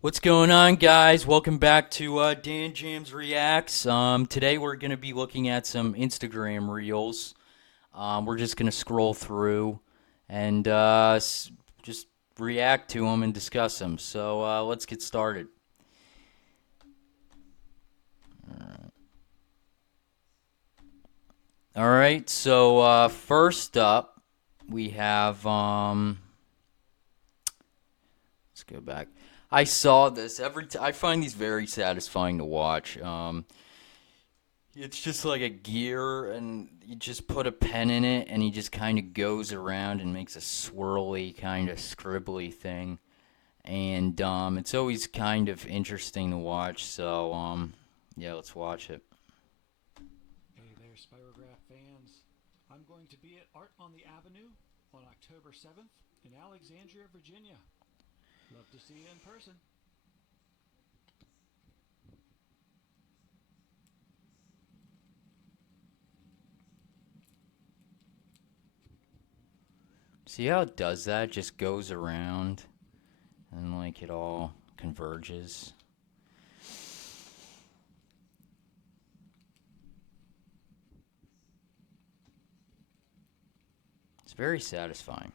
What's going on, guys? Welcome back to Dan Jams Reacts. Today we're going to be looking at some Instagram reels. We're just going to scroll through and just react to them and discuss them. So let's get started. All right. So first up, we have. Let's go back. I saw this I find these very satisfying to watch. It's just like a gear, and you just put a pen in it, and he just kind of goes around and makes a swirly, kind of scribbly thing. And it's always kind of interesting to watch. So, yeah, let's watch it. Hey there, Spirograph fans. I'm going to be at Art on the Avenue on October 7th in Alexandria, Virginia. Love to see you in person. See how it does that? It just goes around, and like it all converges. It's very satisfying.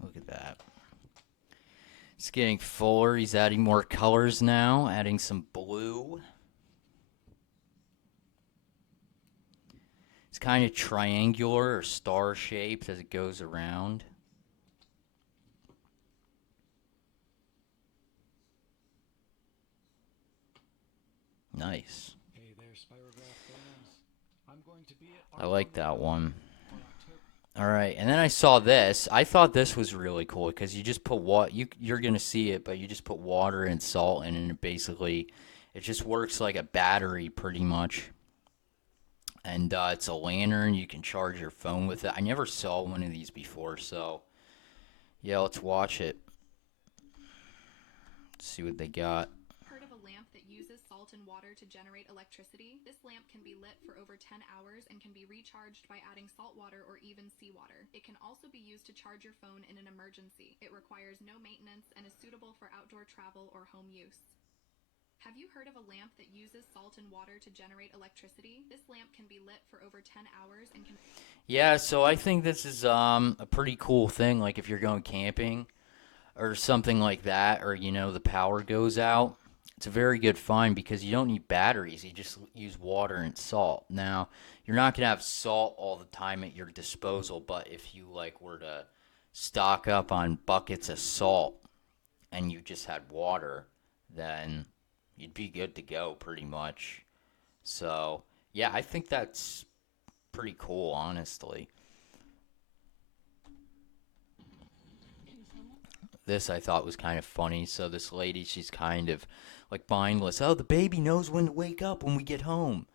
Look at that. It's getting fuller. He's adding more colors now, adding some blue. It's kind of triangular or star shaped as it goes around. Nice. Hey there, Spirograph fans. I'm going to be at I Art on like the that Avenue one. on October. All right, and then I saw this. I thought this was really cool because you just put you're gonna see it, but you just put water and salt in, and it just works like a battery pretty much. And it's a lantern. You can charge your phone with it. I never saw one of these before, so yeah, let's watch it. Let's see what they got. Heard of a lamp that uses salt and water to generate electricity? This lamp can be lit for over 10 hours and can be recharged by adding salt water or even seawater. It can also be used to charge your phone in an emergency. It requires no maintenance and is suitable for outdoor travel or home use. Have you heard of a lamp that uses salt and water to generate electricity? This lamp can be lit for over 10 hours and can. Yeah, so I think this is a pretty cool thing. Like if you're going camping or something like that, or the power goes out, it's a very good find because you don't need batteries. You just use water and salt. Now, you're not gonna have salt all the time at your disposal, but if you like were to stock up on buckets of salt and you just had water, then you'd be good to go pretty much. So, yeah, I think that's pretty cool, honestly. This I thought was kind of funny. So this lady, she's kind of like mindless. Oh, the baby knows when to wake up when we get home.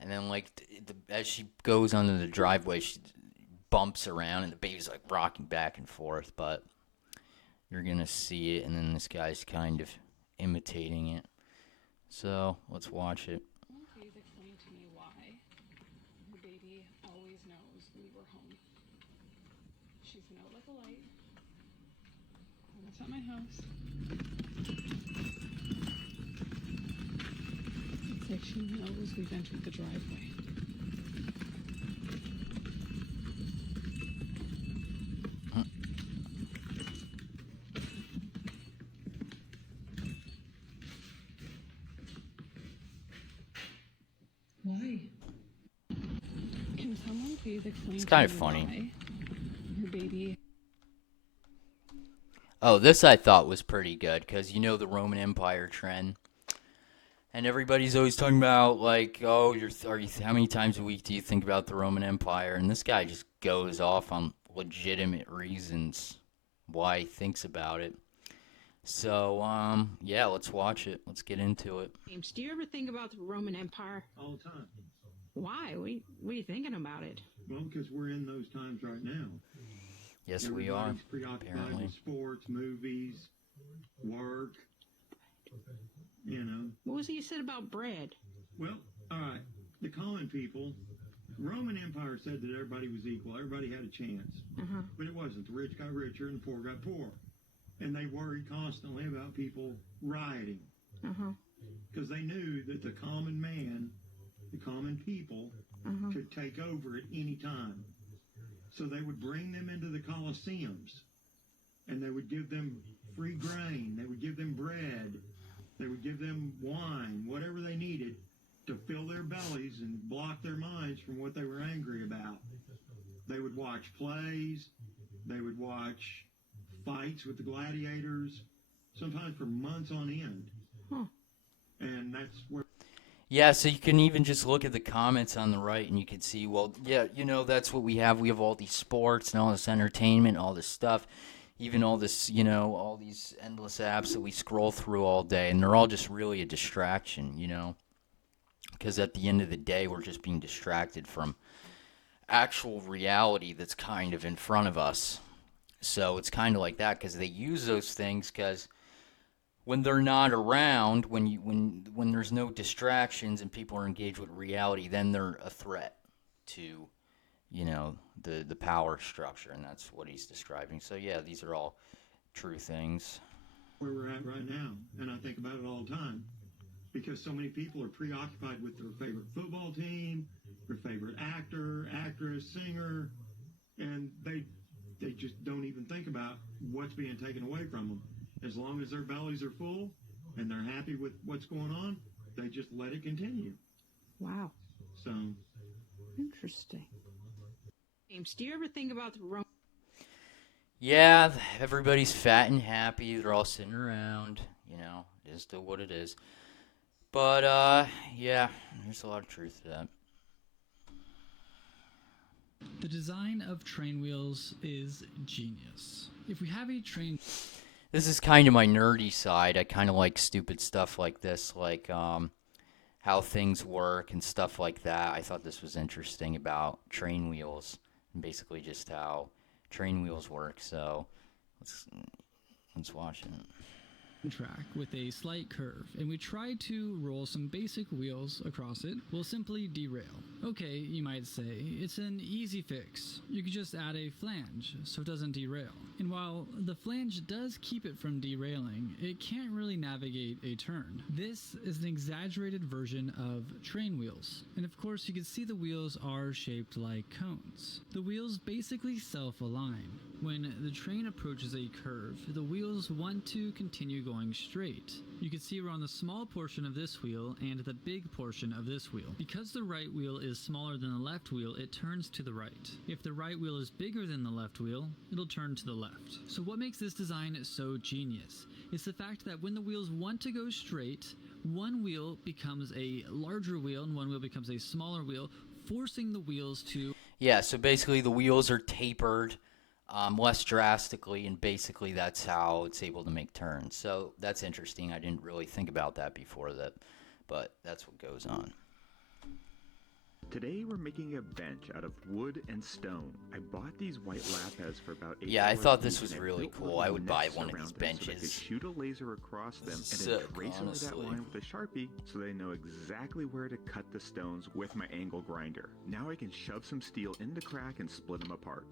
And then like as she goes under the driveway, she bumps around and the baby's like rocking back and forth. But you're gonna see it, and then this guy's kind of imitating it. So let's watch it. Please explain to me why the baby always knows we were home. She's been out like a light. When it's at my house. It's like she knows we've entered the driveway. Why? Can someone please explain It's to kind me of funny. why her baby. Oh, this I thought was pretty good because the Roman Empire trend. And everybody's always talking about like, oh, how many times a week do you think about the Roman Empire? And this guy just goes off on legitimate reasons why he thinks about it. So, yeah, let's watch it. Let's get into it. James, do you ever think about the Roman Empire? All the time. Why? What are you thinking about it? Well, because we're in those times right now. Yes, we are. Everybody's preoccupied Apparently. with sports, movies, work. You know. What was it you said about bread? Well, all right. The common people, Roman Empire said that everybody was equal. Everybody had a chance. Uh-huh. But it wasn't. The rich got richer and the poor got poorer. And they worried constantly about people rioting. Uh-huh. Because they knew that the common man, the common people, could take over at any time. So they would bring them into the Colosseums. And they would give them free grain. They would give them bread. They would give them wine, whatever they needed to fill their bellies and block their minds from what they were angry about. They would watch plays. They would watch fights with the gladiators, sometimes for months on end. Huh. And that's where Yeah, so you can even just look at the comments on the right and you can see, well, yeah, you know, that's what we have. We have all these sports and all this entertainment, all this stuff, even all this, you know, all these endless apps that we scroll through all day, and they're all just really a distraction, you know, because at the end of the day, we're just being distracted from actual reality that's kind of in front of us. So it's kind of like that because they use those things because when they're not around, when there's no distractions and people are engaged with reality, then they're a threat to, you know, the power structure, and that's what he's describing. So yeah, these are all true things. where we're at right now. And I think about it all the time because so many people are preoccupied with their favorite football team, their favorite actor, actress, singer, and they just don't even think about what's being taken away from them. As long as their bellies are full and they're happy with what's going on, they just let it continue. Wow. So, Interesting. James, do you ever think about the Roman? Yeah, everybody's fat and happy. They're all sitting around. You know, it is still what it is. But, yeah, there's a lot of truth to that. The design of train wheels is genius. If we have a train... This is kind of my nerdy side. I kind of like stupid stuff like this, like how things work and stuff like that. I thought this was interesting about train wheels and basically just how train wheels work. So let's watch it. track with a slight curve, and we try to roll some basic wheels across it, we'll simply derail. Okay, you might say, it's an easy fix. You could just add a flange so it doesn't derail. And while the flange does keep it from derailing, it can't really navigate a turn. This is an exaggerated version of train wheels. And of course, you can see the wheels are shaped like cones. The wheels basically self-align. When the train approaches a curve, the wheels want to continue going straight. You can see we're on the small portion of this wheel and the big portion of this wheel. Because the right wheel is smaller than the left wheel, it turns to the right. If the right wheel is bigger than the left wheel, it'll turn to the left. So what makes this design so genius is the fact that when the wheels want to go straight, one wheel becomes a larger wheel and one wheel becomes a smaller wheel, forcing the wheels to... Yeah, so basically the wheels are tapered less drastically, and basically that's how it's able to make turns. So that's interesting. I didn't really think about that before, but that's what goes on. Today we're making a bench out of wood and stone. I bought these white lapis for about $8. Yeah, I thought this each, was and I really built cool. little I would buy nets one of around these them so I could benches. shoot a laser across them and then Sick, trace over that honestly. line with a Sharpie so they know exactly where to cut the stones with my angle grinder. Now I can shove some steel in the crack and split them apart.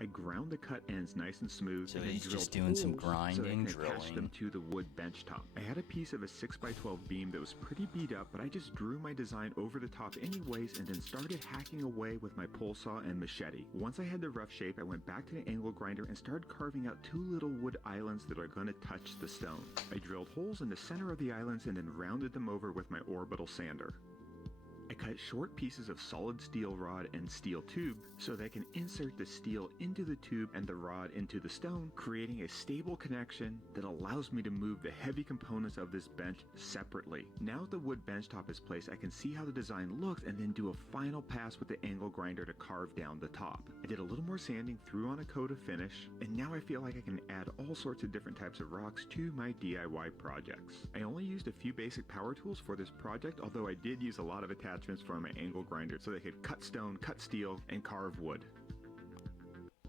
I ground the cut ends nice and smooth, So and then he's drilled just doing some holes grinding, so that I can attach them drilling. to the wood bench top. I had a piece of a 6x12 beam that was pretty beat up, but I just drew my design over the top anyways and then started hacking away with my pole saw and machete. Once I had the rough shape, I went back to the angle grinder and started carving out two little wood islands that are going to touch the stone. I drilled holes in the center of the islands and then rounded them over with my orbital sander. I I cut short pieces of solid steel rod and steel tube so that I can insert the steel into the tube and the rod into the stone, creating a stable connection that allows me to move the heavy components of this bench separately. Now that the wood bench top is placed, I can see how the design looks and then do a final pass with the angle grinder to carve down the top. I did a little more sanding, threw on a coat of finish, and now I feel like I can add all sorts of different types of rocks to my DIY projects. I only used a few basic power tools for this project, although I did use a lot of attachments for my angle grinder so they could cut stone, cut steel, and carve wood.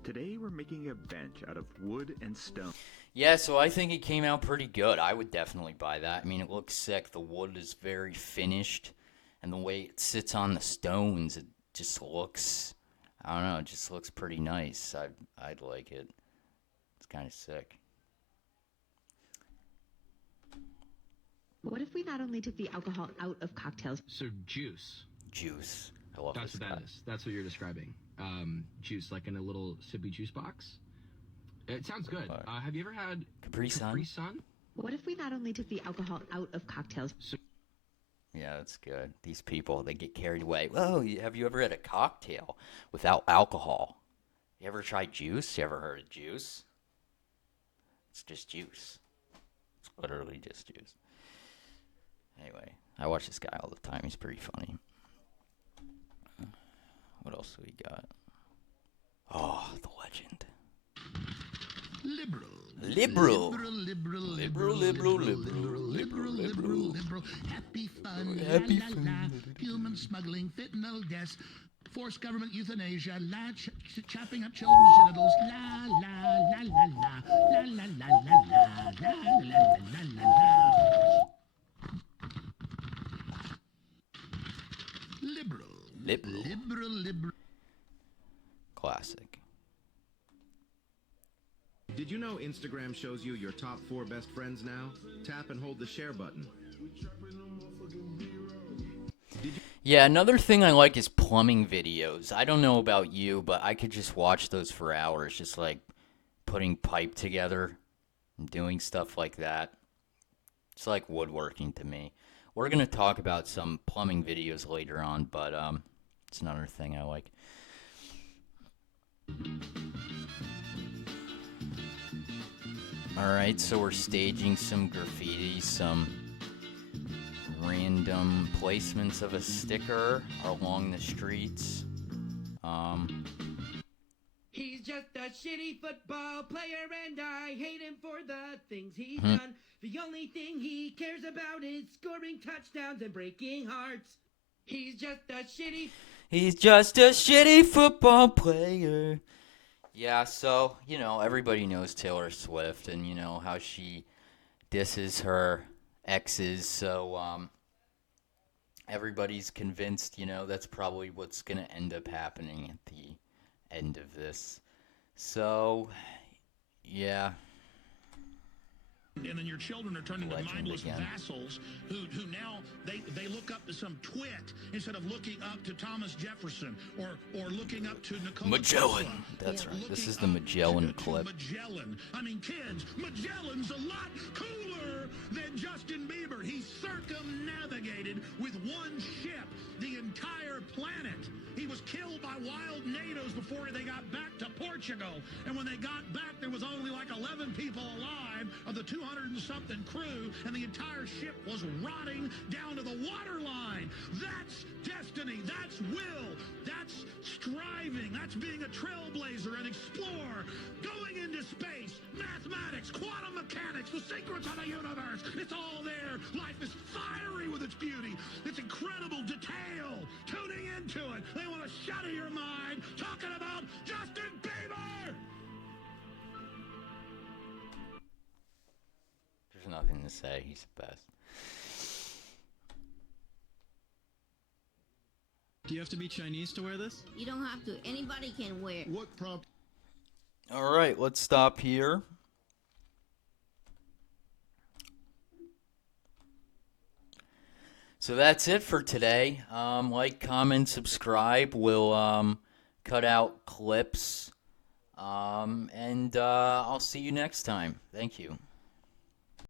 Today we're making a bench out of wood and stone. Yeah, so I think it came out pretty good. I would definitely buy that. I mean, it looks sick. The wood is very finished, and the way it sits on the stones, it just looks, I don't know, it just looks pretty nice. I'd like it. It's kind of sick. What if we not only took the alcohol out of cocktails? So juice. Juice. I love That's this what guy. that is. That's what you're describing. Juice, like in a little sippy juice box. It sounds good. Have you ever had Capri Sun? Capri Sun? What if we not only took the alcohol out of cocktails? Yeah, that's good. These people, they get carried away. Whoa, have you ever had a cocktail without alcohol? You ever tried juice? You ever heard of juice? It's just juice. It's literally just juice. Anyway, I watch this guy all the time. He's pretty funny. What else do we got? Oh, the legend. Liberal. Liberal. Liberal. Happy fun. Happy la, la, la. Human smuggling, fentanyl deaths, forced government euthanasia, chopping up children's genitals. La la la la la la la la la la la la la la. Liberal. Classic. Did you know Instagram shows you your top 4 best friends now? Tap and hold the share button. Yeah, another thing I like is plumbing videos. I don't know about you, but I could just watch those for hours, just like putting pipe together and doing stuff like that. It's like woodworking to me. We're going to talk about some plumbing videos later on, but it's another thing I like. Alright, so we're staging some graffiti, some random placements of a sticker along the streets. He's just a shitty football player and I hate him for the things he's done. The only thing he cares about is scoring touchdowns and breaking hearts. He's just a shitty football player. Yeah, so, you know, everybody knows Taylor Swift and, you know, how she disses her exes. So, everybody's convinced, you know, that's probably what's going to end up happening at the end of this. So, yeah. And then your children are turned into mindless vassals who now they look up to some twit instead of looking up to Thomas Jefferson or looking up to Nikola Magellan. Tesla, That's right. This is the Magellan clip. Magellan. I mean, kids, Magellan's a lot cooler than Justin Bieber. He circumnavigated with one ship the entire planet. He was killed by wild natives before they got back to Portugal. And when they got back, there was only like 11 people alive of the 200 and something crew, and the entire ship was rotting down to the waterline. That's destiny. That's will. That's striving. That's being a trailblazer, an explorer, going into space, mathematics, quantum mechanics, the secrets of the universe. It's all there. Life is fiery with its beauty. It's incredible detail. Tuning into it. They want to shatter your mind talking about Justin Bieber. There's nothing to say. He's the best. Do you have to be Chinese to wear this? You don't have to. Anybody can wear. What prompt? All right, let's stop here. So that's it for today. Like, comment, subscribe. We'll cut out clips. And I'll see you next time. Thank you.